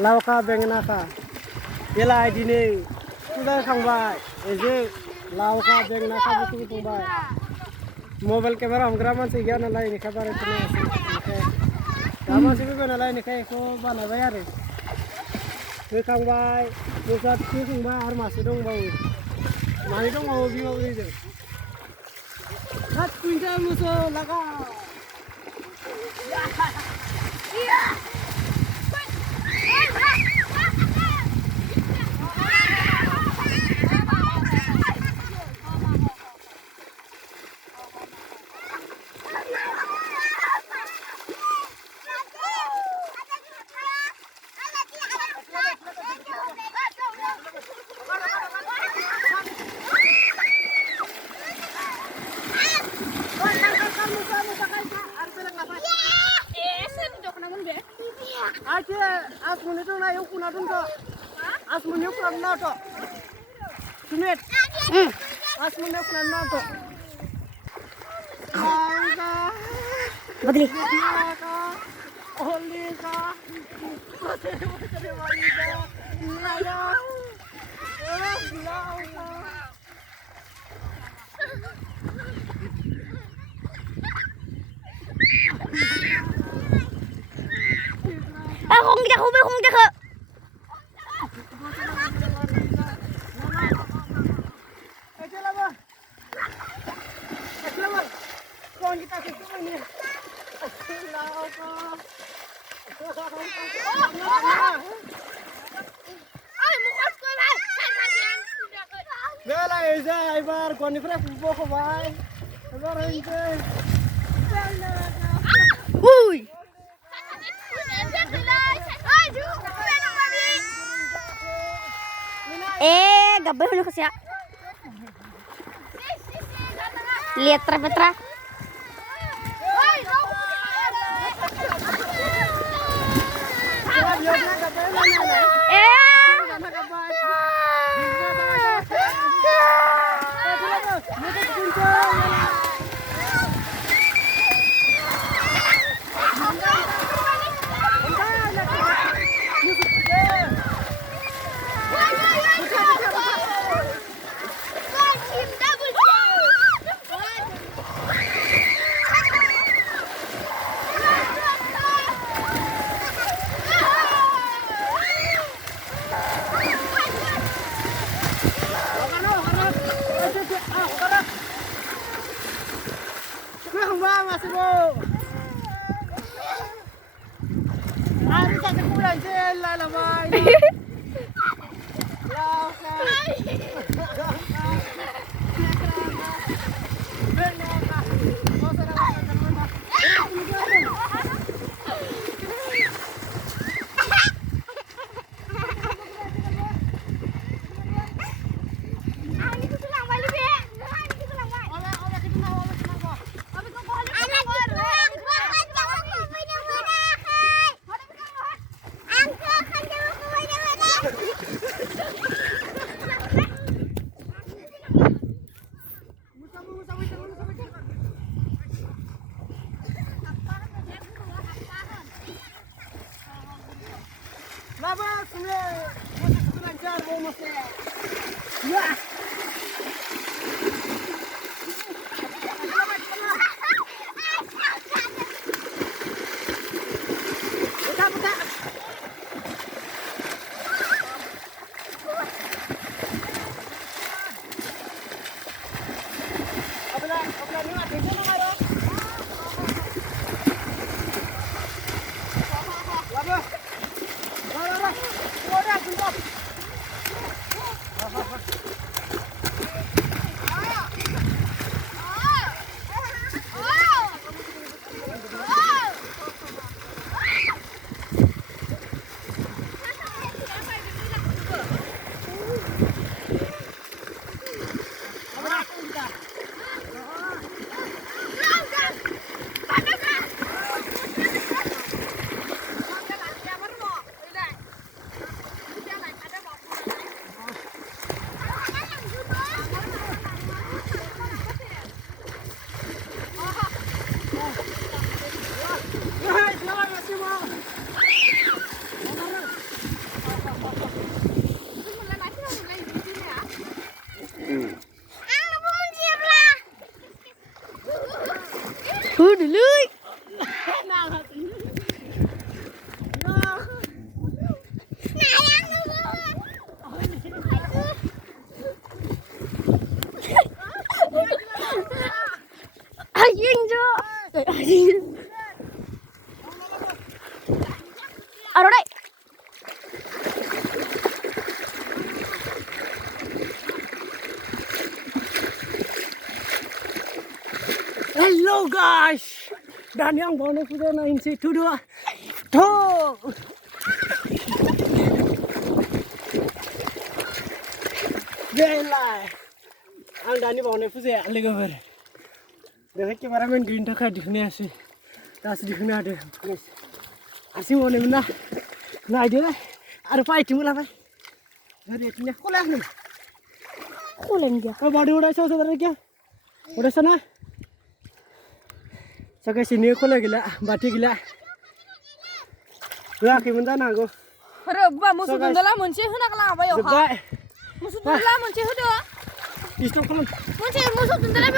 लावखा बेंगनाखा बेलाय दिनै फुजा खांबाय एजे लावखा बेंगनाखा बुथुम बुथुमबाय मबाइल केमेरा हमग्रा मानसि गैया नालाय बेनिखाय बारा खोनायासै दा मानसि फैबाय नालाय बेनिखाय बेखौ बानायबाय आरो होखांबाय मोसा थुखैखांबाय आरो मासे दंबावो मानै दंबावो बिमा बुरैजों थुखैनोसै मोसौ लागा Aje, asmune tuh na yuk kuna tuh kok. Asmune kuna na tuh. Sumit. Asmune kuna na tuh. Badli. Oli ka. Naya. Không chắc không biết không chắc hả? Con kita cukup ini. Bela Eza, ibar kon ifra kubo ko bay. Ibar inte. Ui. Gabar hulu kasi. Lihat Petra. mwswo. Ari tak sebulan jelah lah mai. Lama sudah masih lancar mau masih. Ya. Hello guys. Dan yang bonus sudah naik situ dua. Tuh. Belai. Ang dani bonus sudah lagi ber. Dekat kameramen green tak ada ni asih. Tas di sana ada. Asih mana mana. Nah dia lah. Ada apa itu mula apa? Jadi itu kolah ni. Kulen dia. Kau body udah show saudara kia? Udah sana? Sekarang sini kolah gila, bati gila. Gua kimentan aku. Reba musuh dendala munci huna kala apa yo ha? Sebaik. Musuh dendala munci hudo. Istri kolam. Munci musuh dendala